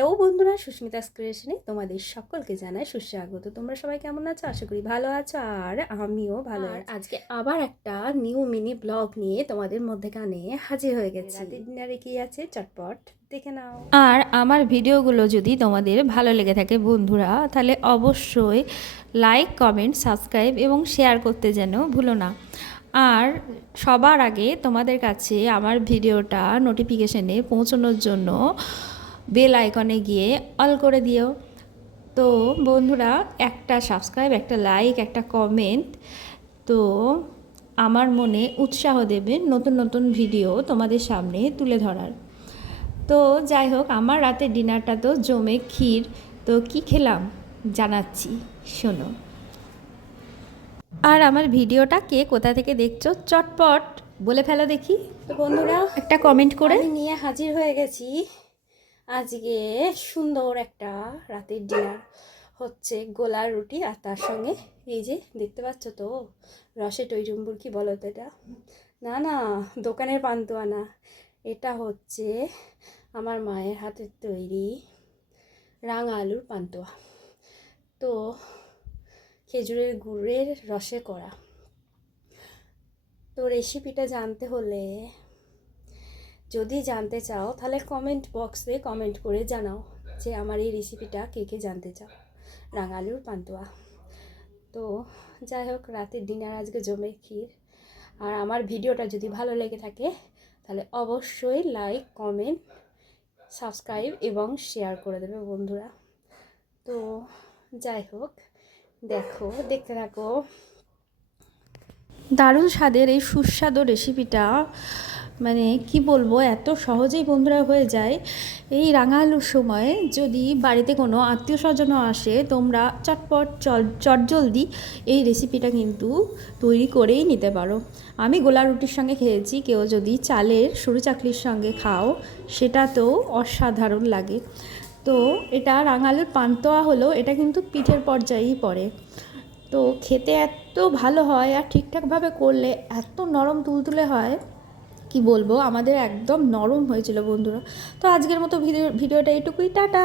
Hello বন্ধুরা, সুস্মিতাস ক্রিয়েশনে তোমাদের সকলকে জানাই সুস্বাগত। তোমরা সবাই কেমন আছো? আশা করি ভালো আছো, আর আমিও ভালো আছি। আজকে আবার একটা নিউ মিনি ব্লগ নিয়ে তোমাদের মধ্যেখানে হাজির হয়ে গেছি। রাতের ডিনারে কি আছে চটপট দেখে নাও। আর আমার ভিডিওগুলো যদি তোমাদের ভালো লেগে থাকে বন্ধুরা, তাহলে অবশ্যই লাইক, কমেন্ট, সাবস্ক্রাইব এবং শেয়ার করতে যেন ভুলো না। আর সবার আগে তোমাদের কাছে আমার ভিডিওটা নোটিফিকেশনে পৌঁছানোর জন্য বেল আইকনে গিয়ে অল করে দিও। তো বন্ধুরা, একটা সাবস্ক্রাইব, একটা লাইক, একটা কমেন্ট তো আমার মনে উৎসাহ দেবে নতুন নতুন ভিডিও তোমাদের সামনে তুলে ধরার। তো যাই হোক, আমার রাতের ডিনারটা তো জমে ক্ষীর। তো কি খেলাম জানাচ্ছি, শোনো। আর আমার ভিডিওটা কে কোথা থেকে দেখছো চটপট বলে ফেলো দেখি। তো বন্ধুরা, একটা কমেন্ট করে। আমি নিয়ে হাজির হয়ে গেছি আজকে সুন্দর একটা রাতের ডিনার। হচ্ছে গোলার রুটি, আর তার সঙ্গে এই যে দেখতে পাচ্ছ তো রসে টইটুম্বুর, কি বলো তো এটা? না না, দোকানের পান্তুয়া না, এটা হচ্ছে আমার মায়ের হাতের তৈরি রাঙা আলুর পান্তুয়া। তো খেজুরের গুড়ের রসে করা। তো রেসিপিটা জানতে হলে, যদি জানতে চাও তাহলে কমেন্ট বক্সে কমেন্ট করে জানাও যে আমার এই রেসিপিটা কে কে জানতে চাও, রাঙা আলুর পান্তুয়া। তো যাই হোক, রাতের ডিনার আজকে জমে ক্ষীর। আর আমার ভিডিওটা যদি ভালো লেগে থাকে তাহলে অবশ্যই লাইক, কমেন্ট, সাবস্ক্রাইব এবং শেয়ার করে দেবে বন্ধুরা। তো যাই হোক, দেখতে থাকো। দারুণ স্বাদের এই সুস্বাদু রেসিপিটা, মানে কি বলবো, এত সহজেই বন্ধুরা হয়ে যায়। এই রাঙা আলুর সময় যদি বাড়িতে কোনো আত্মীয় স্বজনও আসে, তোমরা চটপট চটজলদি এই রেসিপিটা কিন্তু তৈরি করেই নিতে পারো। আমি গোলা রুটির সঙ্গে খেয়েছি, কেউ যদি চালের সরু চাকলির সঙ্গে খাও সেটা তো অসাধারণ লাগে। তো এটা রাঙা আলুর পান্তুয়া হলো, এটা কিন্তু পিঠের পর্যায়েই পড়ে। তো খেতে এত ভালো হয়, আর ঠিকঠাকভাবে করলে এত নরম তুলতুলে হয়, কি বলবো, আমাদের একদম নরম হয়েছিল বন্ধুরা। তো আজকের মতো ভিডিওটা এইটুকুই, টাটা।